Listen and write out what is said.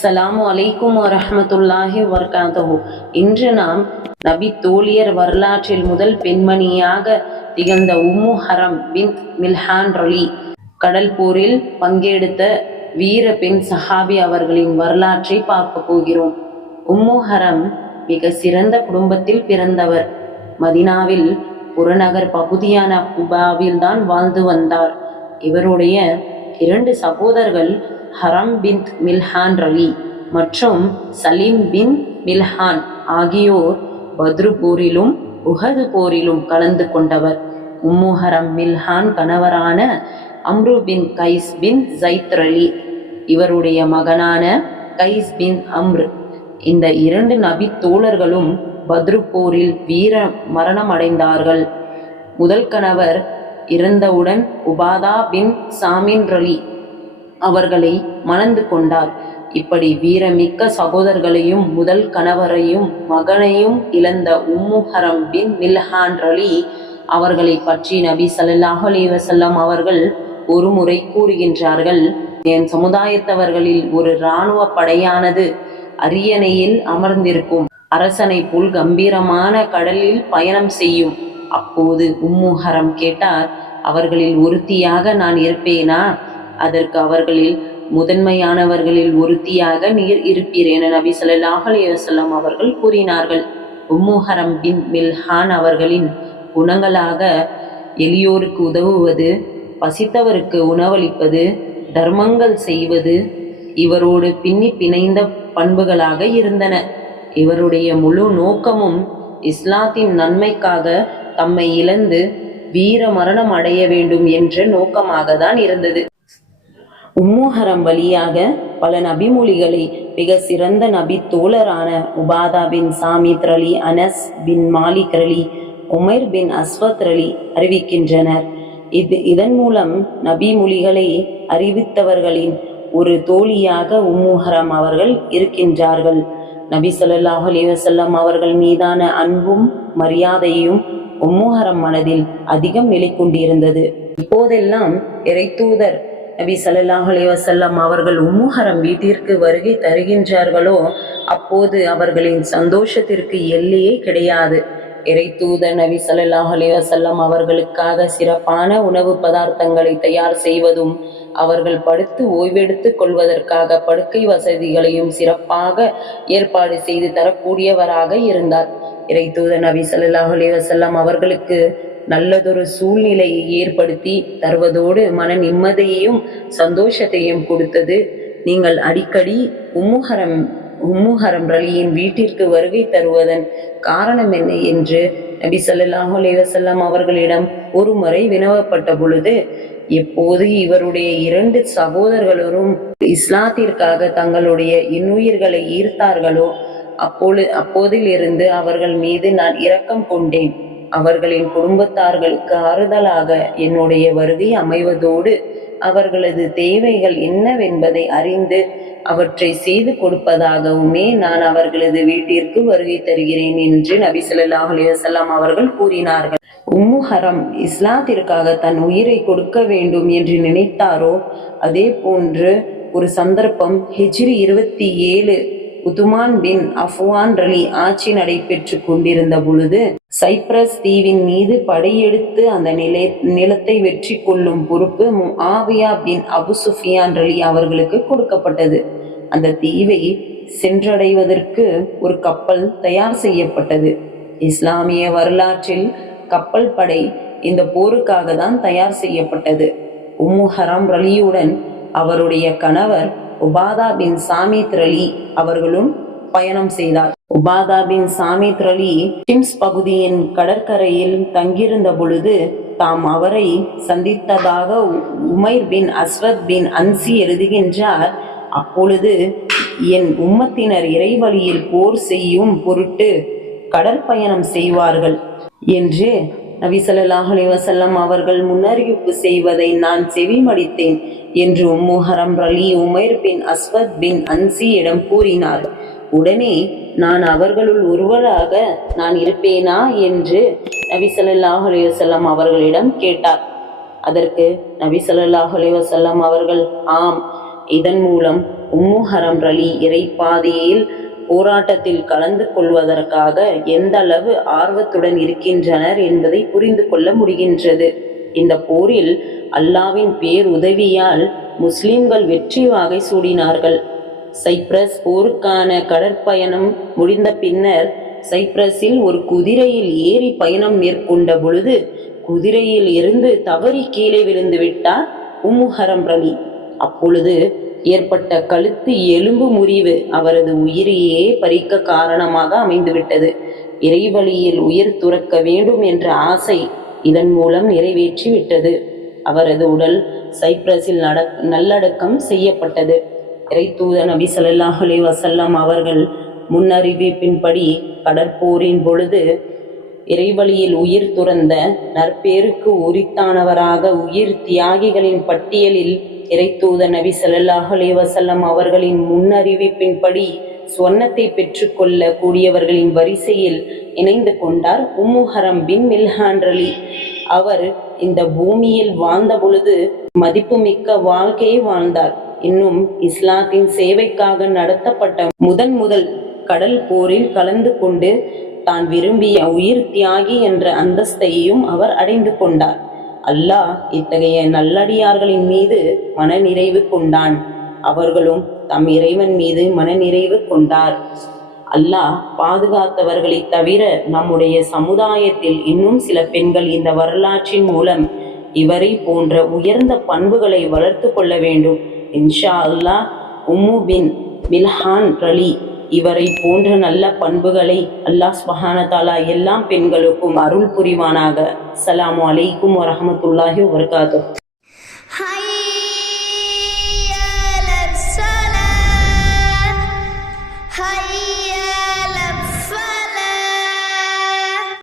அஸ்ஸலாமு அலைக்கும் வரஹ்மத்துல்லாஹி வபரகாத்துஹு. இன்று நாம் நபி தோழியர் வரலாற்றில் முதல் பெண்மணியாக திகழ்ந்த உம்மு ஹரம் பின் மில்ஹான் ரலி கடல் போரில் பங்கெடுத்த வீர பெண் சஹாபி அவர்களின் வரலாற்றை பார்க்க போகிறோம். உம்மு ஹரம் மிக சிறந்த குடும்பத்தில் பிறந்தவர். மதினாவில் புறநகர் பகுதியான குபாவில் தான் வாழ்ந்து வந்தார். இவருடைய 2 சகோதரர்கள் ஹரம் பின் மில்ஹான் ரலி மற்றும் சலீம் பின் மில்ஹான் ஆகியோர் பத்ரு போரிலும் உஹது போரிலும் கலந்து கொண்டவர். உம்மு ஹரம் மில்ஹான் கணவரான அம்ரு பின் கைஸ் பின் ஜைத் ரலி இவருடைய மகனான கைஸ் பின் அம்ரு. இந்த 2 நபி தோழர்களும் பத்ரு போரில் வீர மரணம் அடைந்தார்கள். முதல் கணவர் இறந்தவுடன் உபாதா பின் சாமின் ரலி அவர்களை மணந்து கொண்டார். இப்படி வீரமிக்க சகோதரர்களையும் முதல் கணவரையும் மகனையும் இழந்த உம்மு ஹரம் பின் மில்ஹான் ரலி அவர்களை பற்றி நபி ஸல்லல்லாஹு அலைஹி வஸல்லம் அவர்கள் ஒரு முறை கூறுகின்றார்கள், என் சமுதாயத்தவர்களில் ஒரு இராணுவ படையானது அரியணையில் அமர்ந்திருக்கும் அரசனை போல் கம்பீரமான கடலில் பயணம் செய்யும். அப்போது உம்மு ஹரம் கேட்டார், அவர்களில் ஒருத்தியாக நான் இருப்பேனா? அதற்கு அவர்களில் முதன்மையானவர்களில் ஒருத்தியாக நீர் இருப்பீர் என நபி ஸல்லல்லாஹு அலைஹி வஸல்லம் அவர்கள் கூறினார்கள். உம்மு ஹரம் பின் மில்ஹான் அவர்களின் குணங்களாக எளியோருக்கு உதவுவது, பசித்தவருக்கு உணவளிப்பது, தர்மங்கள் செய்வது இவரோடு பின்னி பிணைந்த பண்புகளாக இருந்தன. இவருடைய முழு நோக்கமும் இஸ்லாத்தின் நன்மைக்காக தம்மை இழந்து வீர மரணம் அடைய வேண்டும் என்ற நோக்கமாக தான் இருந்தது. உம்மு ஹரம் வழியாக பல நபிமொழிகளை மிக சிறந்த நபி தோழரான உபாதா பின் சாமித் ரலி, அனஸ் பின் மாலிக் ரலி, உமைர் பின் அஸ்வத் ரலி அறிவிக்கின்றனர். இதன் மூலம் நபி மொழிகளை அறிவித்தவர்களின் ஒரு தோழியாக உம்மு ஹரம் அவர்கள் இருக்கின்றார்கள். நபி ஸல்லல்லாஹு அலைஹி வஸல்லம் அவர்கள் மீதான அன்பும் மரியாதையும் உம்மு ஹரம் மனதில் அதிகம் நிலை கொண்டிருந்தது. இப்போதெல்லாம் இறைத்தூதர் நபி ஸல்லல்லாஹு அலைஹி வஸல்லம் அவர்கள் உம்மு ஹரம் வீட்டிற்கு வருகை தருகின்றார்களோ அப்போது அவர்களின் சந்தோஷத்திற்கு எல்லையே கிடையாது. இறைத்தூதர் நபி ஸல்லல்லாஹு அலைஹி வஸல்லம் அவர்களுக்காக சிறப்பான உணவு பதார்த்தங்களை தயார் செய்வதும், அவர்கள் படுத்து ஓய்வெடுத்து கொள்வதற்காக படுக்கை வசதிகளையும் சிறப்பாக ஏற்பாடு செய்து தரக்கூடியவராக இருந்தார். இறைத்தூதர் நபி ஸல்லல்லாஹு அலைஹி வஸல்லம் அவர்களுக்கு நல்லதொரு சூழ்நிலையை ஏற்படுத்தி தருவதோடு மன நிம்மதியையும் சந்தோஷத்தையும் கொடுத்தது. நீங்கள் அடிக்கடி உம்மு ஹரம் ரலியின் வீட்டிற்கு வருகை தருவதன் காரணம் என்ன என்று நபி ஸல்லல்லாஹு அலைஹி வஸல்லம் அவர்களிடம் ஒரு முறை வினவப்பட்ட பொழுது, எப்போது இவருடைய 2 சகோதரர்களும் இஸ்லாத்திற்காக தங்களுடைய இன்னுயிர்களை ஈர்த்தார்களோ அப்போதிலிருந்து அவர்கள் மீது நான் இரக்கம் கொண்டேன். அவர்களின் குடும்பத்தார்களுக்கு ஆறுதலாக என்னுடைய வருகை அமைவதோடு அவர்களது தேவைகள் என்னவென்பதை அறிந்து அவற்றை செய்து கொடுப்பதாகவுமே நான் அவர்களது வீட்டிற்கு வருகை தருகிறேன் என்று நபி ஸல்லல்லாஹு அலைஹி வஸல்லம் அவர்கள் கூறினார்கள். உம்மு ஹரம் இஸ்லாத்திற்காக தன் உயிரை கொடுக்க வேண்டும் என்று நினைத்தாரோ அதே போன்று ஒரு சந்தர்ப்பம் ஹிஜ்ரி 27 உதுமான் பின் அஃப்வான் ரலி ஆட்சி நடைபெற்று கொண்டிருந்த பொழுது சைப்ரஸ் தீவின் மீது படையெடுத்து அந்த நிலத்தை வெற்றி கொள்ளும் பொறுப்பு முஆவியா பின் அபு சுஃபியான் ரலி அவர்களுக்கு கொடுக்கப்பட்டது. அந்த தீவை சென்றடைவதற்கு ஒரு கப்பல் தயார் செய்யப்பட்டது. இஸ்லாமிய வரலாற்றில் கப்பல் படை இந்த போருக்காக தான் தயார் செய்யப்பட்டது. உம்மு ஹரம் ரலியுடன் அவருடைய கணவர் உபாதா பின் சாமித் ரலி அவர்களும் பயணம் செய்தார். உபாதா பின் சாமித் ரலி டிம்ஸ் பகுதியின் கடற்கரையில் தங்கியிருந்த பொழுது தாம் அவரை சந்தித்ததாக உமைர் பின் அஸ்வத் பின் அன்சி எழுதுகின்றார். அப்பொழுது என் உம்மத்தினர் இறைவழியில் போர் செய்யும் பொருட்டு கடற்பயணம் செய்வார்கள் என்று நபி ஸல்லல்லாஹு அலைஹி வஸல்லம் அவர்கள் முன்னறிவிப்பு செய்வதை நான் செவிமடித்தேன் என்று உம்மு ஹரம் ரலி உமைர் பின் அஸ்வத் பின் அன்சியிடம் கூறினார். உடனே நான் அவர்களுள் ஒருவராக நான் இருப்பேனா என்று நபி ஸல்லல்லாஹு அலைஹி வஸல்லம் அவர்களிடம் கேட்டார். அதற்கு நபி ஸல்லல்லாஹு அலைஹி வஸல்லம் அவர்கள், ஆம், இதன் மூலம் உம்மு ஹரம் ரலி இறைப்பாதையில் போராட்டத்தில் கலந்து கொள்வதற்காக எந்த அளவு ஆர்வத்துடன் இருக்கின்றனர் என்பதை புரிந்து கொள்ள முடிகின்றது. இந்த போரில் அல்லாவின் பேருதவியால் முஸ்லிம்கள் வெற்றி வாகை சூடினார்கள். சைப்ரஸ் போருக்கான கடற்பயணம் முடிந்த பின்னர் சைப்ரஸில் ஒரு குதிரையில் ஏறி பயணம் மேற்கொண்ட பொழுது குதிரையில் இருந்து தவறி கீழே விழுந்து விட்டார் உம்மு ஹரம் ரலி. அப்பொழுது ஏற்பட்ட கழுத்து எலும்பு முறிவு அவரது உயிரையே பறிக்க காரணமாக அமைந்துவிட்டது. இறைவழியில் உயிர் துறக்க வேண்டும் என்ற ஆசை இதன் மூலம் நிறைவேற்றிவிட்டது. அவரது உடல் சைப்ரஸில் நல்லடக்கம் செய்யப்பட்டது. இறைத்தூதர் நபி ஸல்லல்லாஹு அலைஹி வஸல்லம் அவர்கள் முன்னறிவிப்பின்படி கடற்போரின் பொழுது இறைவழியில் உயிர் துறந்த நற்பேருக்கு உரித்தானவராக உயிர் தியாகிகளின் பட்டியலில் இறைத்தூதர் நபி ஸல்லல்லாஹு அலைஹி வஸல்லம் அவர்களின் முன்னறிவிப்பின்படி சொர்ணத்தை பெற்றுக்கொள்ள கூடியவர்களின் வரிசையில் இணைந்து கொண்டார் உம்மு ஹரம் பின் மில்ஹான் ரலி. அவர் இந்த பூமியில் வாழ்ந்த பொழுது மதிப்புமிக்க வாழ்க்கையை வாழ்ந்தார். இன்னும் இஸ்லாத்தின் சேவைக்காக நடத்தப்பட்ட முதல் கடல் போரில் கலந்து கொண்டு தான் விரும்பிய உயிர் தியாகி என்ற அந்தஸ்தையும் அவர் அடைந்து கொண்டார். அல்லாஹ் இத்தகைய நல்லடியார்களின் மீது மனநிறைவு கொண்டான். அவர்களும் தம் இறைவன் மீது மனநிறைவு கொண்டார். அல்லாஹ் பாதுகாத்தவர்களை தவிர நம்முடைய சமுதாயத்தில் இன்னும் சில பெண்கள் இந்த வரலாற்றின் மூலம் இவரை போன்ற உயர்ந்த பண்புகளை வளர்த்து கொள்ள வேண்டும். இன்ஷா அல்லாஹ் உம்மு பின் மில்ஹான் ரலி இவரை போன்ற நல்ல பண்புகளை அல்லாஹ் சுப்ஹானஹு வ தஆலா எல்லா பெண்களுக்கும் அருள் புரிவானாக. அஸ்ஸலாமு அலைக்கும் வரஹ்மத்துல்லாஹி வபரகாத்துஹு.